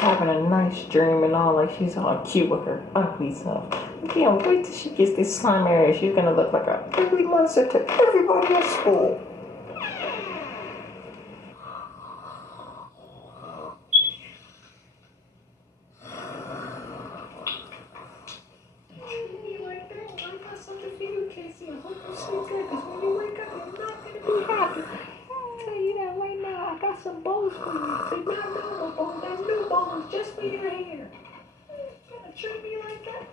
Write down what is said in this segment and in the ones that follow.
having a nice dream and all, like she's all cute with her ugly self. Yeah, wait till she gets this slime area. She's gonna look like an ugly monster to everybody at school. Some bows for you. They not normal bows, they're new bows just for your hair. You gonna treat me like that?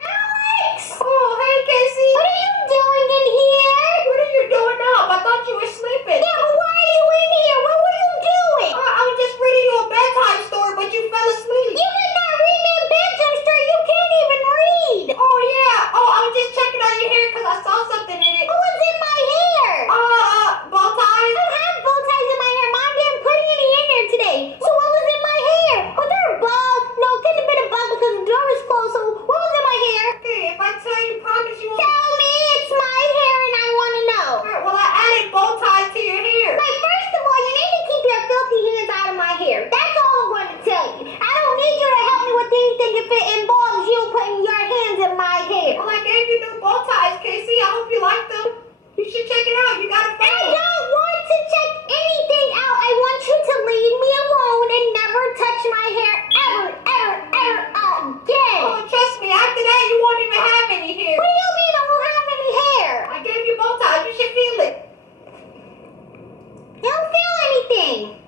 Alex! Oh, hey, Casey. What are you doing in here? What are you doing up? I thought you were sleeping. Yeah, but why are you in here? What were you doing? I was just reading you a bedtime story, but you fell asleep. You did not read me a bedtime story. You can't even read. Oh, yeah. Oh, I was just checking out your hair because I saw something in it. What was in my hair? Bow ties. I don't have bow ties in my hair. Mom didn't put any in here today. So what was in my hair? Was there a bug? No, it couldn't have been a bug because the door was closed. So what was in my hair? Okay, if I tell you, promise you won't. Tell me it's my hair and I want to know. Alright, well, I added bow ties to your hair. Like, first of all, you need to keep your filthy hands out of my hair. That's all I'm going to tell you. I don't need you to help me with anything if it involves you putting your hands in my hair. Well, I gave you new bow ties, Casey. I hope you like them. You should check it out. You gotta I follow. don't want to check anything out. I want you to leave me alone and never touch my hair ever again. Oh, trust me. After that, you won't even have any hair. What do you mean I won't have any hair? I gave you bow ties. You should feel it. I don't feel anything.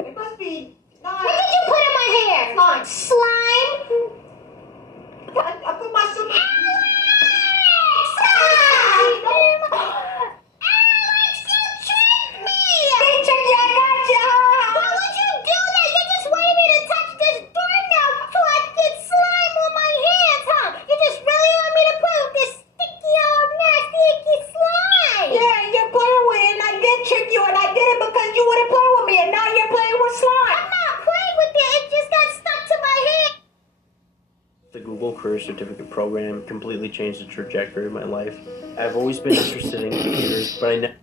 It must be not. What did you put in my hair? Slime. Slime? I put my super. Alex, you tricked me! Hey, check you. I got you. Why would you do that? You just wanted me to touch this doorknob so I could get slime on my hands, huh? You just really want me to put this sticky old nasty icky slime? Yeah, you're playing with it, and I did trick you, and I did it because you wouldn't play with me, and now you're playing with slime. I'm not playing with it. It just got stuck to my hand. The Google Career Certificate program completely changed the trajectory of my life. I've always been interested in computers, but I never.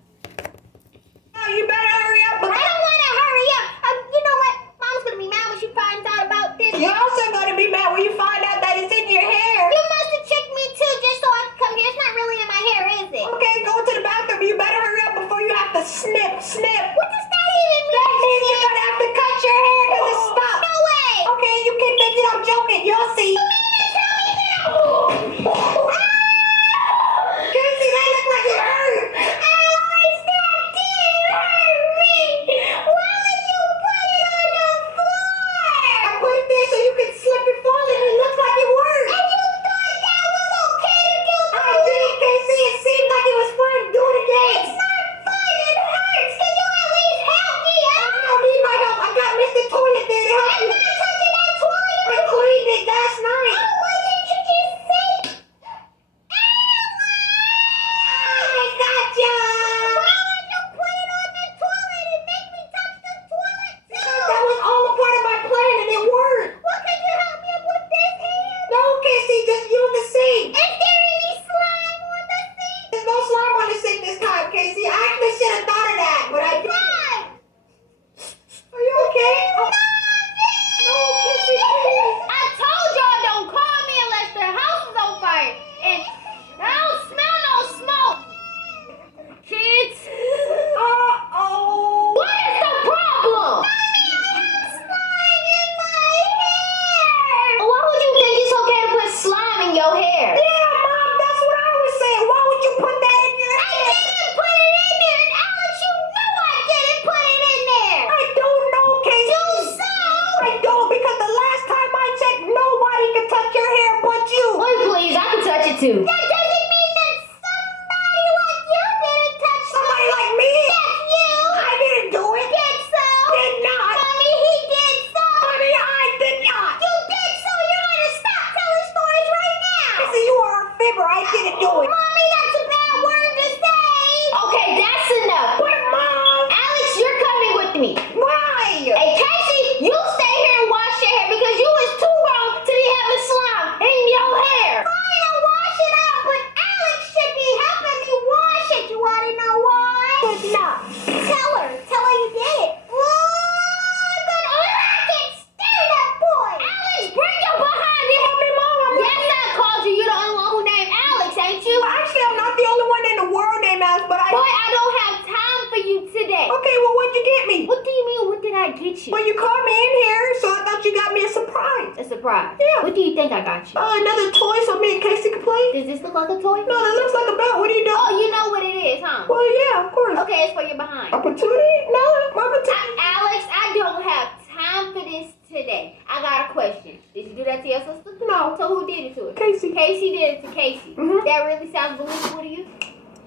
You better hurry up. I don't want to hurry up. You know what? Mom's going to be mad when she finds out about this. You're also going to be mad when you find out that it's in your hair. You must have tricked me too just so I could come here. It's not really in my hair, is it? Okay, go to the bathroom. You better hurry up before you have to snip. What does that even mean? That means you're going to have to cut your hair because it's stuck. No way. Okay, you can think it. I'm joking. You'll see. Casey, that looked like it hurt. Alex, that did hurt me. Why would you put it on the floor? I put it there so you could slip and fall, and it looks like it worked. And you thought that was okay to do? I did, Casey. It seemed like it was fun. Do it again. It's not fun. It hurts. Can you at least help me out? I don't need my help. I got Mr. Toilet there to help I'm you. not touching that toilet. I cleaned it last night. Oh, why didn't you just say? I got ya. Why would you put it on the toilet and make me touch the toilet too? That was all a part of my plan, and it worked. Well, could you help me up with this hand? No, Casey, just use the sink. Is there any slime on the sink? There's no slime on the sink this time, Casey. I actually should have thought of that, but I didn't. Slime! Are you okay? Oh. No, Casey, please. I told y'all don't call me unless the house is on fire. And I don't smell no smoke. Kids. Uh-oh. What is the problem? Mommy, I have slime in my hair. Why would you think it's okay to put slime in your hair? Yeah, Mom, that's what I was saying. Why would you put that in your hair? I didn't put it in there. And Alex, you know I didn't put it in there. I don't know, Casey. You saw. I don't, because the last time I checked, nobody could touch your hair but you. Boy, please, I can touch it too. That doesn't mean that somebody like you didn't touch Somebody like me? That's you. I didn't do it. Did so. Did not. Mommy, he did so. Honey, I did not. You did so. You're going to stop telling stories right now. Casey, you are a fibber. I didn't do it. Mommy, that's a bad word to say. Okay, that's enough. But, Mom, Alex, you're coming with me. why? Hey, Casey, you stay here and wash your hair because you was too grown to be having slime in your hair. Fine, I'll wash it up, but Alex should be helping me wash it. You want to know why? But not. Tell her you did it. Oh, I'm gonna, I can I get you? Well, you called me in here, so I thought you got me a surprise. A surprise? Yeah. What do you think I got you? Another toy so me and Casey can play. Does this look like a toy? No, that looks like a belt. What are you doing? Oh, you know what it is, huh? Well, yeah, of course. Okay, it's for your behind. Opportunity? No, my opportunity. Alex, I don't have time for this today. I got a question. Did you do that to your sister? No. So who did it to her? Casey. Casey did it to Casey. Mhm. That really sounds believable to you?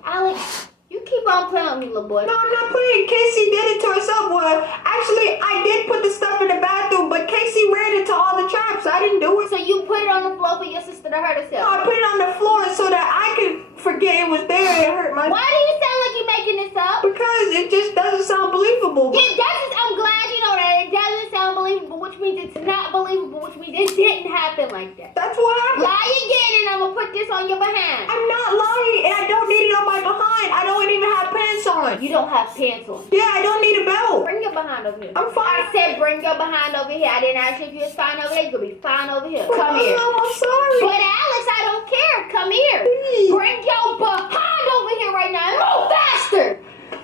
Alex, you keep on playing with me, little boy. No, I'm not playing. Casey did it to herself. Well, actually, I did put the stuff in the bathroom, but Casey ran into all the traps. I didn't do it. So you put it on the floor for your sister to hurt No, herself? I put it on the floor so that I could forget it was there and it hurt my... Why do you sound like you're making this up? Because it just doesn't sound believable. It doesn't. I'm glad you know that. It doesn't sound believable, which means it's not believable, which means it didn't happen like that. That's what happened. Lie again, and I'm gonna put this on your behind. I'm not lying, and I don't need it on my behind. I don't even have pants on. You don't have pants on. Yeah, I don't need a belt. Bring your behind over here. I'm fine. I said bring your behind over here. I didn't ask you if you was fine over there. You're gonna be fine over here. Come here. Mom, I'm sorry. But Alex, I don't care. Come here. Please. Bring your behind over here right now. And move faster.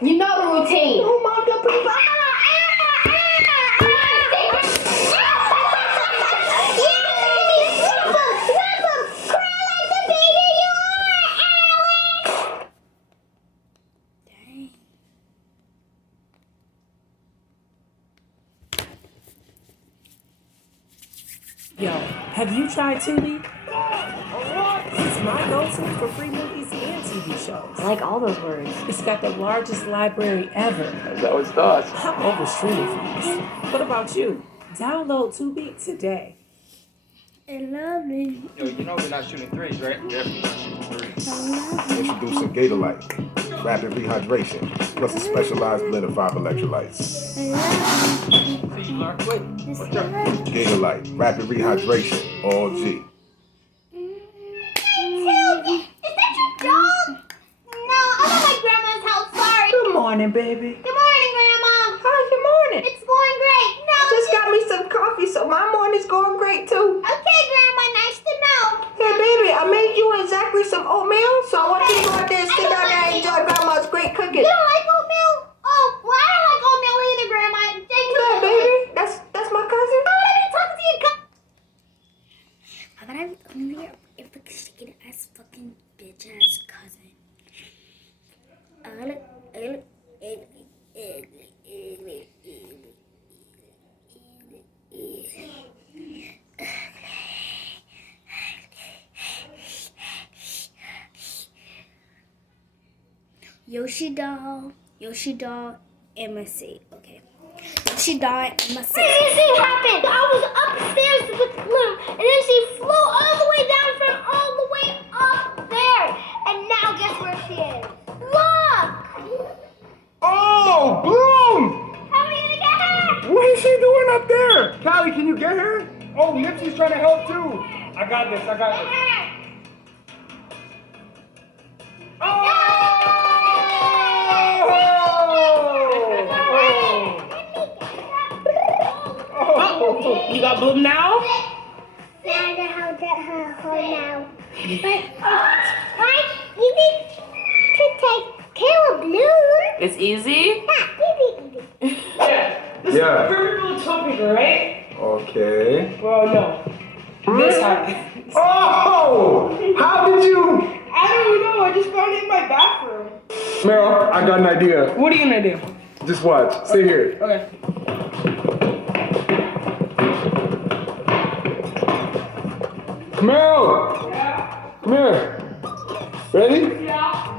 You know the routine. Oh, Mom, don't put it Yo, have you tried Tubi? It's my go-to for free movies and TV shows. I like all those words. It's got the largest library ever. That's how it starts. I'm over streaming fees. What about you? Download Tubi today. I love it. Yo, you know we're not shooting threes, right? Definitely not shooting threes. Introducing Gatorlight, rapid rehydration, plus a specialized blend of 5 electrolytes. I love See, you learn quick. it. What's up? Gatorlight, rapid rehydration, all G. Is that your dog? No, I'm at my grandma's house. Sorry. Good morning, baby. Good morning, Grandma. How's your morning? It's going great. No, Just got me some coffee, so my morning's going great, too. okay, Grandma. Nice to know. Hey, baby, I made you and Zachary some oatmeal, so I want you to go out there and sit down there and enjoy Grandma's great cooking. You don't like oatmeal? Oh, well, I don't like oatmeal either, Grandma. Thank you. Yeah, baby. That's my cousin. Why would I be talking to your cousin? Why would I be coming here if the chicken ass fucking bitch ass cousin? Yoshi doll, MSC. Okay. Yoshi doll, MSC. Crazy happened. I was upstairs with Blue, and then she flew all the way down from all the way up there. And now guess where she is? Look! Oh, Bloom! How are we gonna get her? What is she doing up there? Callie, can you get her? Oh, Nipsey's trying to help too. I got this. Oh, you got Bloom now? I know how to get her home now. But, right? You need to take care of Blue. It's easy? Yeah, easy. This is a very real topic, right? Okay. Well, no. This happened. Oh! How did you? I don't know. I just found it in my bathroom. Meryl, I got an idea. What are you gonna do? Just watch. Sit here. Okay. Meryl! Yeah. Come here. Ready? Yeah.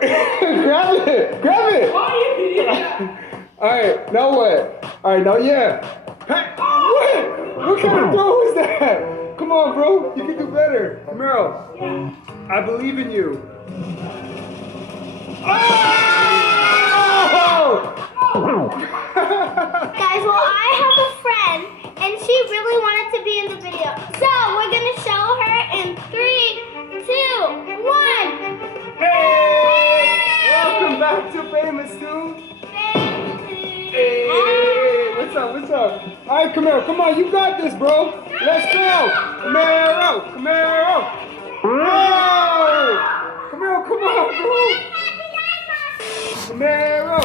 Grab it! Why are you doing that? Alright, now what? Alright, now yeah. Hey, what kind of throw is that? Come on, bro. You can do better. Meryl, Yeah. I believe in you. Oh! Guys, well, I have a friend, and she really wanted to be in the video. So, we're gonna show her in 3, 2, 1. Hey! Welcome back to Famous Dude. Hey! What's up? Alright, Camaro, come on, you got this, bro. Let's go! Camaro! Whoa! Camaro, come on, bro! Camaro!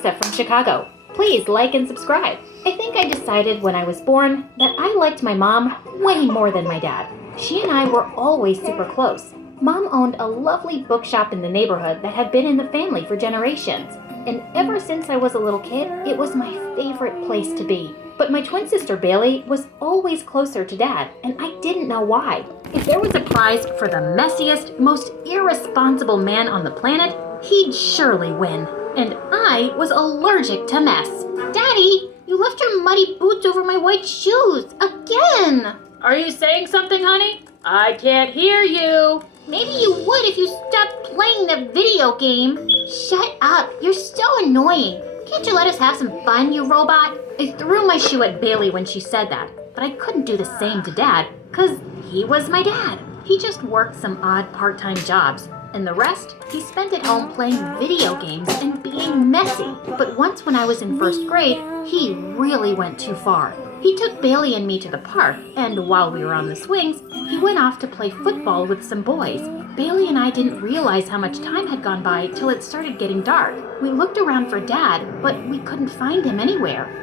Alexa from Chicago. Please like and subscribe. I think I decided when I was born that I liked my mom way more than my dad. She and I were always super close. Mom owned a lovely bookshop in the neighborhood that had been in the family for generations. And ever since I was a little kid, it was my favorite place to be. But my twin sister Bailey was always closer to Dad, and I didn't know why. If there was a prize for the messiest, most irresponsible man on the planet, he'd surely win. And I was allergic to mess. Daddy, you left your muddy boots over my white shoes again. Are you saying something, honey? I can't hear you. Maybe you would if you stopped playing the video game. Shut up, you're so annoying. Can't you let us have some fun, you robot? I threw my shoe at Bailey when she said that, but I couldn't do the same to Dad, 'cause he was my dad. He just worked some odd part-time jobs, and the rest he spent at home playing video games and being messy. But once when I was in first grade, he really went too far. He took Bailey and me to the park, and while we were on the swings, he went off to play football with some boys. Bailey and I didn't realize how much time had gone by till it started getting dark. We looked around for Dad, but we couldn't find him anywhere.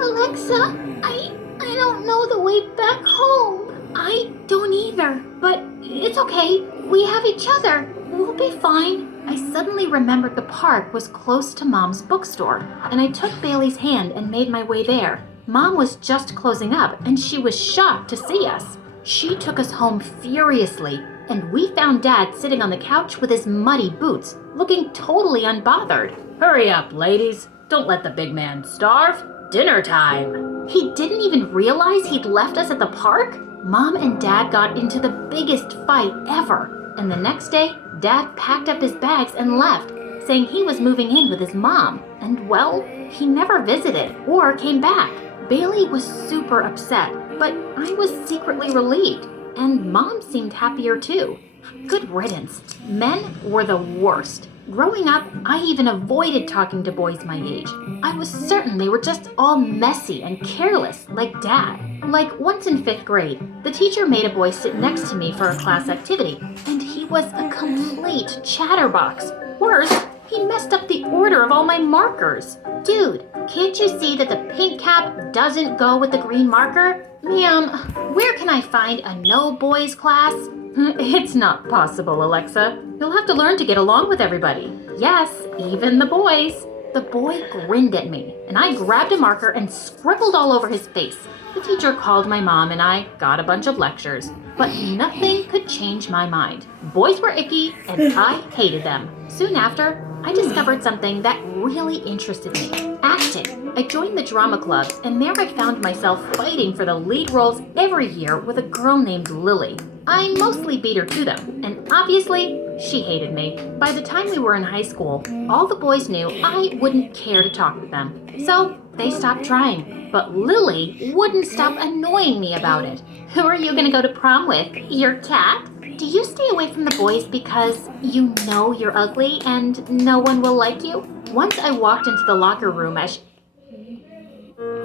Alexa, I don't know the way back home. I don't either, but it's okay. We have each other. We'll be fine. I suddenly remembered the park was close to Mom's bookstore, and I took Bailey's hand and made my way there. Mom was just closing up, and she was shocked to see us. She took us home furiously, and we found Dad sitting on the couch with his muddy boots, looking totally unbothered. Hurry up, ladies. Don't let the big man starve. Dinner time. He didn't even realize he'd left us at the park? Mom and Dad got into the biggest fight ever, and the next day, Dad packed up his bags and left, saying he was moving in with his mom. And well, he never visited or came back. Bailey was super upset, but I was secretly relieved, and Mom seemed happier too. Good riddance. Men were the worst. Growing up, I even avoided talking to boys my age. I was certain they were just all messy and careless, like Dad. Like once in 5th grade, the teacher made a boy sit next to me for a class activity, and he was a complete chatterbox. Worse, he messed up the order of all my markers. Dude, can't you see that the pink cap doesn't go with the green marker? Ma'am, where can I find a no boys class? It's not possible, Alexa. You'll have to learn to get along with everybody. Yes, even the boys. The boy grinned at me, and I grabbed a marker and scribbled all over his face. The teacher called my mom, and I got a bunch of lectures. But nothing could change my mind. Boys were icky, and I hated them. Soon after, I discovered something that really interested me. Acting. I joined the drama club, and there I found myself fighting for the lead roles every year with a girl named Lily. I mostly beat her to them, and obviously, she hated me. By the time we were in high school, all the boys knew I wouldn't care to talk with them. So they stopped trying. But Lily wouldn't stop annoying me about it. Who are you gonna go to prom with? Your cat? Do you stay away from the boys because you know you're ugly and no one will like you? Once I walked into the locker room as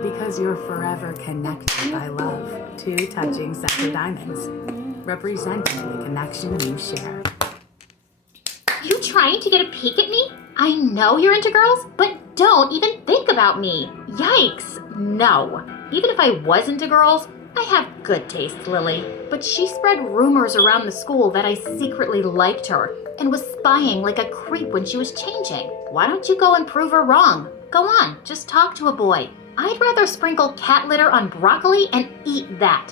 Because you're forever connected by love. 2 touching separate diamonds, representing the connection you share. You trying to get a peek at me? I know you're into girls, but don't even think about me. Yikes, no. Even if I was into girls, I have good taste, Lily. But she spread rumors around the school that I secretly liked her and was spying like a creep when she was changing. Why don't you go and prove her wrong? Go on, just talk to a boy. I'd rather sprinkle cat litter on broccoli and eat that.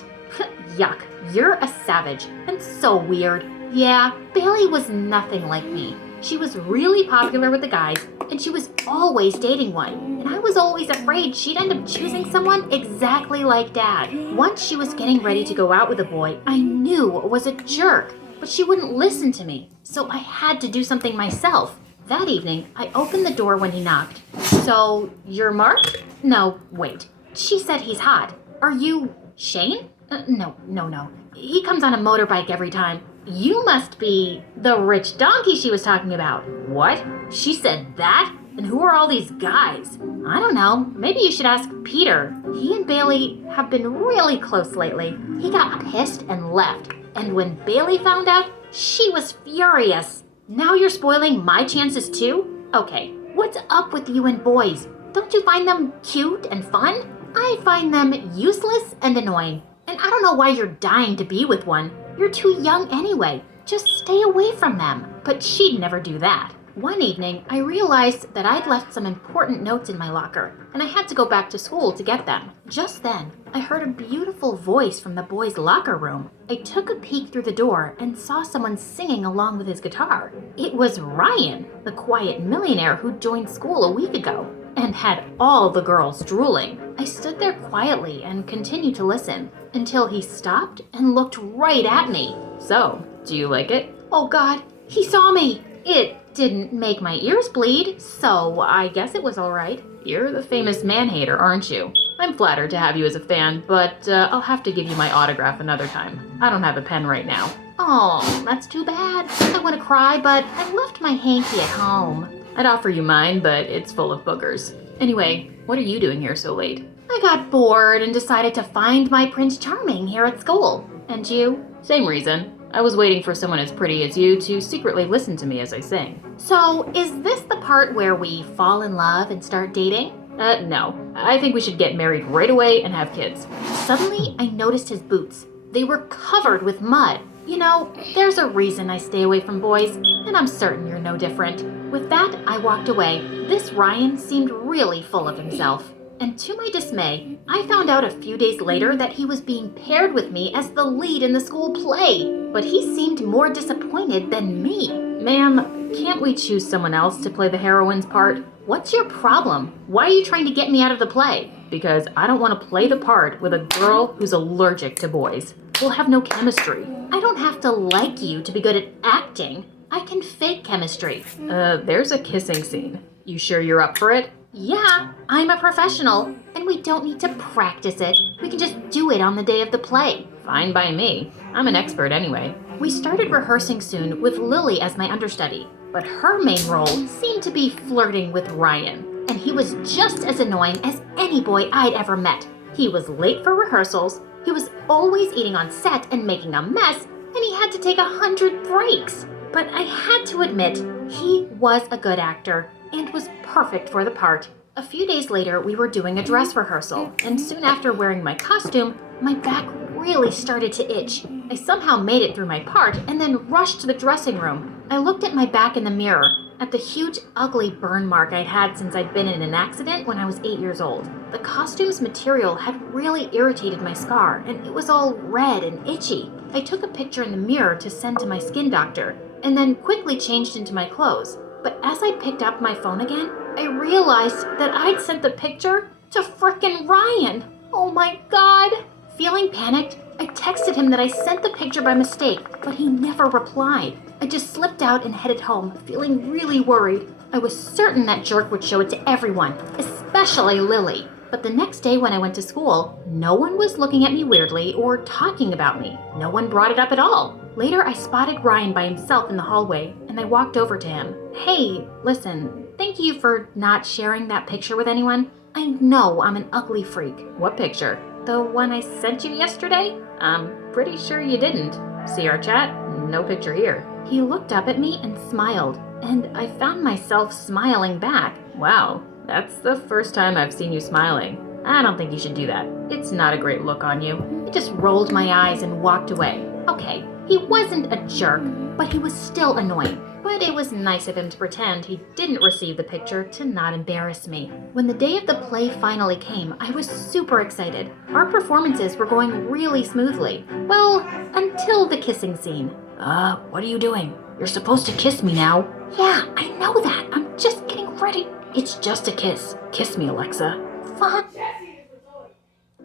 Yuck, you're a savage and so weird. Yeah, Bailey was nothing like me. She was really popular with the guys, and she was always dating one. And I was always afraid she'd end up choosing someone exactly like Dad. Once she was getting ready to go out with a boy I knew was a jerk, but she wouldn't listen to me, so I had to do something myself. That evening, I opened the door when he knocked. So, you're Mark? No, wait. She said he's hot. Are you Shane? No. He comes on a motorbike every time. You must be the rich donkey she was talking about. What? She said that? And who are all these guys? I don't know. Maybe you should ask Peter. He and Bailey have been really close lately. He got pissed and left. And when Bailey found out, she was furious. Now you're spoiling my chances too? Okay, What's up with you and boys? Don't you find them cute and fun? I find them useless and annoying. And I don't know why you're dying to be with one. You're too young anyway. Just stay away from them. But she'd never do that. One evening, I realized that I'd left some important notes in my locker, and I had to go back to school to get them. Just then, I heard a beautiful voice from the boys' locker room. I took a peek through the door and saw someone singing along with his guitar. It was Reyionne, the quiet millionaire who joined school a week ago, and had all the girls drooling. I stood there quietly and continued to listen, until he stopped and looked right at me. So, do you like it? Oh God, he saw me! It didn't make my ears bleed, so I guess it was all right. You're the famous man-hater, aren't you? I'm flattered to have you as a fan, but I'll have to give you my autograph another time. I don't have a pen right now. Oh, that's too bad. I want to cry, but I left my hanky at home. I'd offer you mine, but it's full of boogers. Anyway, what are you doing here so late? I got bored and decided to find my Prince Charming here at school. And you? Same reason. I was waiting for someone as pretty as you to secretly listen to me as I sing. So, is this the part where we fall in love and start dating? No. I think we should get married right away and have kids. Suddenly, I noticed his boots. They were covered with mud. You know, there's a reason I stay away from boys, and I'm certain you're no different. With that, I walked away. This Reyionne seemed really full of himself. And to my dismay, I found out a few days later that he was being paired with me as the lead in the school play. But he seemed more disappointed than me. Ma'am, can't we choose someone else to play the heroine's part? What's your problem? Why are you trying to get me out of the play? Because I don't want to play the part with a girl who's allergic to boys. We'll have no chemistry. I don't have to like you to be good at acting. I can fake chemistry. There's a kissing scene. You sure you're up for it? Yeah, I'm a professional, and we don't need to practice it. We can just do it on the day of the play. Fine by me. I'm an expert anyway. We started rehearsing soon with Lily as my understudy, but her main role seemed to be flirting with Reyionne, and he was just as annoying as any boy I'd ever met. He was late for rehearsals, he was always eating on set and making a mess, and he had to take 100 breaks. But I had to admit, he was a good actor and was perfect for the part. A few days later, we were doing a dress rehearsal, and soon after wearing my costume, my back really started to itch. I somehow made it through my part and then rushed to the dressing room. I looked at my back in the mirror, at the huge, ugly burn mark I'd had since I'd been in an accident when I was 8 years old. The costume's material had really irritated my scar, and it was all red and itchy. I took a picture in the mirror to send to my skin doctor, and then quickly changed into my clothes. But as I picked up my phone again, I realized that I'd sent the picture to frickin' Reyionne. Oh my God! Feeling panicked, I texted him that I sent the picture by mistake, but he never replied. I just slipped out and headed home, feeling really worried. I was certain that jerk would show it to everyone, especially Lily. But the next day when I went to school, no one was looking at me weirdly or talking about me. No one brought it up at all. Later, I spotted Reyionne by himself in the hallway, and I walked over to him. Hey, listen, thank you for not sharing that picture with anyone. I know I'm an ugly freak. What picture? The one I sent you yesterday? I'm pretty sure you didn't. See our chat? No picture here. He looked up at me and smiled, and I found myself smiling back. Wow, that's the first time I've seen you smiling. I don't think you should do that. It's not a great look on you. I just rolled my eyes and walked away. Okay, he wasn't a jerk, but he was still annoying. But it was nice of him to pretend he didn't receive the picture to not embarrass me. When the day of the play finally came, I was super excited. Our performances were going really smoothly. Well, until the kissing scene. What are you doing? You're supposed to kiss me now. Yeah, I know that. I'm just getting ready. It's just a kiss. Kiss me, Alexa. Fine.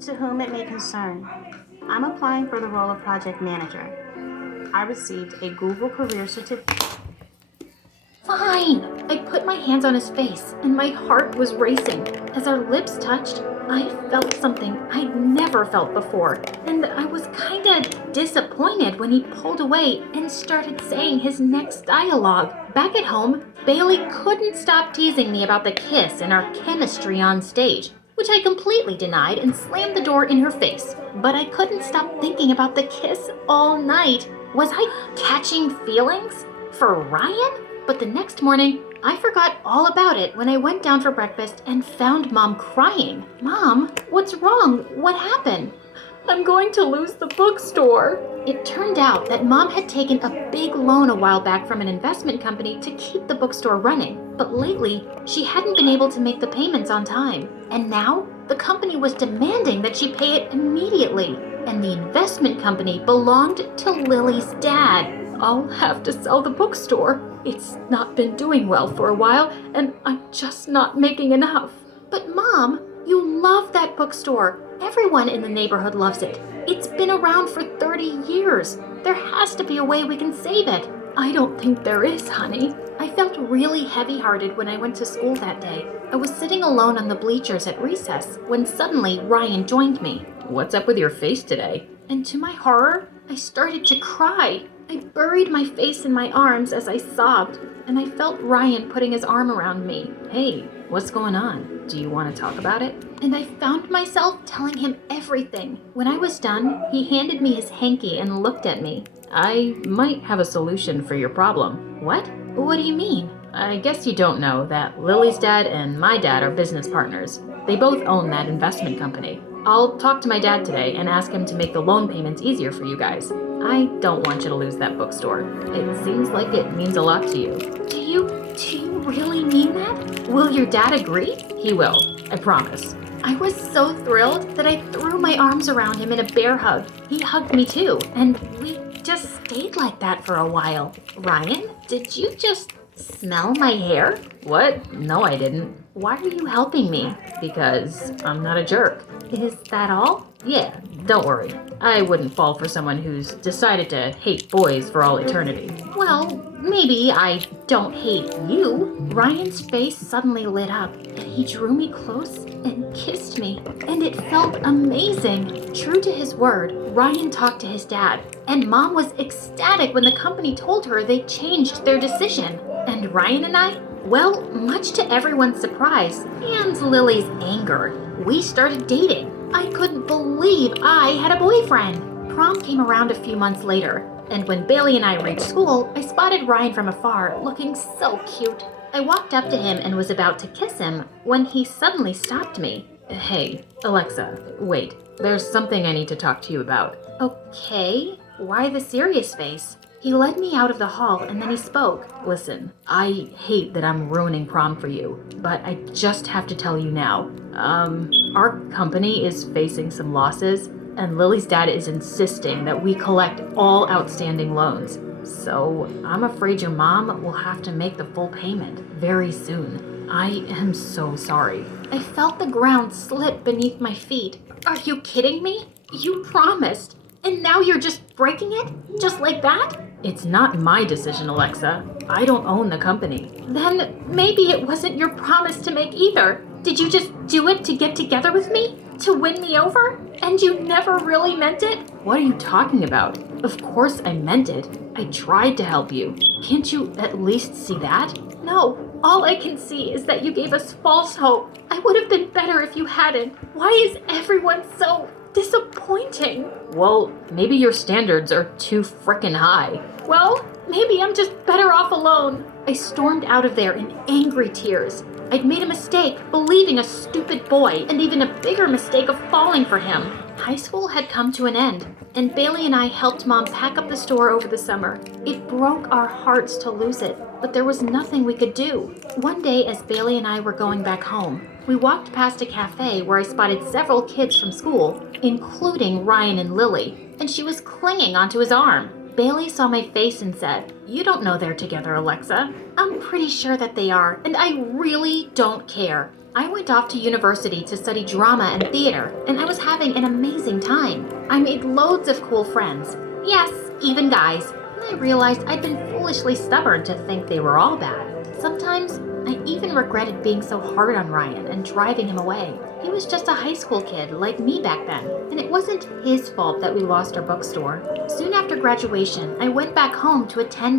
To whom it may concern, I'm applying for the role of project manager. I received a Google Career Certificate. Fine. I put my hands on his face, and my heart was racing. As our lips touched, I felt something I'd never felt before, and I was kinda disappointed when he pulled away and started saying his next dialogue. Back at home, Bailey couldn't stop teasing me about the kiss and our chemistry on stage, which I completely denied and slammed the door in her face. But I couldn't stop thinking about the kiss all night. Was I catching feelings for Reyionne? But the next morning, I forgot all about it when I went down for breakfast and found Mom crying. Mom, what's wrong? What happened? I'm going to lose the bookstore. It turned out that Mom had taken a big loan a while back from an investment company to keep the bookstore running. But lately, she hadn't been able to make the payments on time. And now, the company was demanding that she pay it immediately. And the investment company belonged to Lily's dad. I'll have to sell the bookstore. It's not been doing well for a while, and I'm just not making enough. But Mom, you love that bookstore. Everyone in the neighborhood loves it. It's been around for 30 years. There has to be a way we can save it. I don't think there is, honey. I felt really heavy-hearted when I went to school that day. I was sitting alone on the bleachers at recess when suddenly Ryan joined me. What's up with your face today? And to my horror, I started to cry. I buried my face in my arms as I sobbed, and I felt Ryan putting his arm around me. Hey, what's going on? Do you want to talk about it? And I found myself telling him everything. When I was done, he handed me his hanky and looked at me. I might have a solution for your problem. What? What do you mean? I guess you don't know that Lily's dad and my dad are business partners. They both own that investment company. I'll talk to my dad today and ask him to make the loan payments easier for you guys. I don't want you to lose that bookstore. It seems like it means a lot to you. Do you really mean that? Will your dad agree? He will, I promise. I was so thrilled that I threw my arms around him in a bear hug. He hugged me too, and we just stayed like that for a while. Ryan, did you just smell my hair? What? No, I didn't. Why are you helping me? Because I'm not a jerk. Is that all? Yeah, don't worry. I wouldn't fall for someone who's decided to hate boys for all eternity. Well, maybe I don't hate you. Ryan's face suddenly lit up, and he drew me close and kissed me, and it felt amazing. True to his word, Ryan talked to his dad, and Mom was ecstatic when the company told her they changed their decision. And Ryan and I, well, much to everyone's surprise and Lily's anger, we started dating. I couldn't believe I had a boyfriend. Prom came around a few months later, and when Bailey and I reached school, I spotted Ryan from afar, looking so cute. I walked up to him and was about to kiss him when he suddenly stopped me. Hey, Alexa, wait. There's something I need to talk to you about. Okay, why the serious face? He led me out of the hall and then he spoke. Listen, I hate that I'm ruining prom for you, but I just have to tell you now. Our company is facing some losses, and Lily's dad is insisting that we collect all outstanding loans. So I'm afraid your mom will have to make the full payment very soon. I am so sorry. I felt the ground slip beneath my feet. Are you kidding me? You promised. And now you're just breaking it? Just like that? It's not my decision, Alexa. I don't own the company. Then maybe it wasn't your promise to make either. Did you just do it to get together with me? To win me over? And you never really meant it? What are you talking about? Of course I meant it. I tried to help you. Can't you at least see that? No. All I can see is that you gave us false hope. I would have been better if you hadn't. Why is everyone so disappointing? Well, maybe your standards are too frickin' high. Well, maybe I'm just better off alone. I stormed out of there in angry tears. I'd made a mistake believing a stupid boy, and even a bigger mistake of falling for him. High school had come to an end, and Bailey and I helped Mom pack up the store over the summer. It broke our hearts to lose it, but there was nothing we could do. One day, as Bailey and I were going back home, we walked past a cafe where I spotted several kids from school, including Ryan and Lily, and she was clinging onto his arm. Bailey saw my face and said, "You don't know they're together, Alexa." I'm pretty sure that they are, and I really don't care. I went off to university to study drama and theater, and I was having an amazing time. I made loads of cool friends. Yes, even guys. And I realized I'd been foolishly stubborn to think they were all bad. Sometimes, I even regretted being so hard on Ryan and driving him away. He was just a high school kid like me back then, and it wasn't his fault that we lost our bookstore. Soon after graduation, I went back home to attend